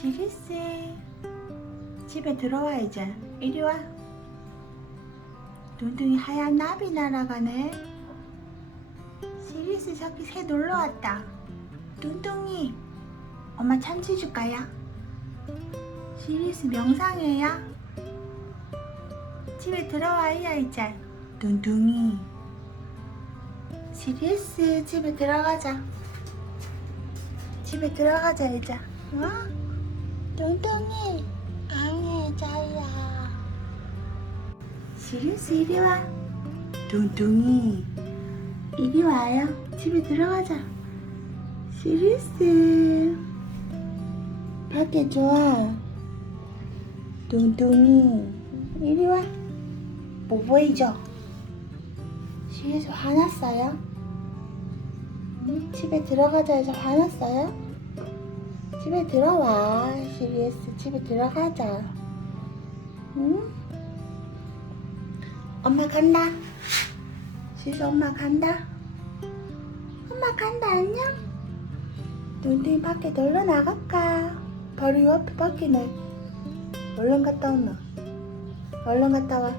시리스 집에 들어와 이제 이리 와. 눈등이 하얀 나비 날아가네. 시리스 저기 새 놀러 왔다. 눈둥이. 엄마 참치 줄까요? 시리스 명상해요? 집에 들어와야 이제. 눈둥이. 시리스 집에 들어가자. 집에 들어가자 이제. 어? 눈둥이 강해자야 시리스 이리 와 눈둥이 이리 와요 집에 들어가자 시리스 밖에 좋아 눈둥이 이리 와뭐 보이죠? 시리스 화났어요? 응? 집에 들어가자 해서 화났어요? 집에 들어와. 시리스 집에 들어가자. 응? 엄마 간다. 시리스 엄마 간다. 엄마 간다 안녕. 눈둥이 밖에 놀러 나갈까? 바로 옆에 밖이네 얼른 갔다 온나? 얼른 갔다 와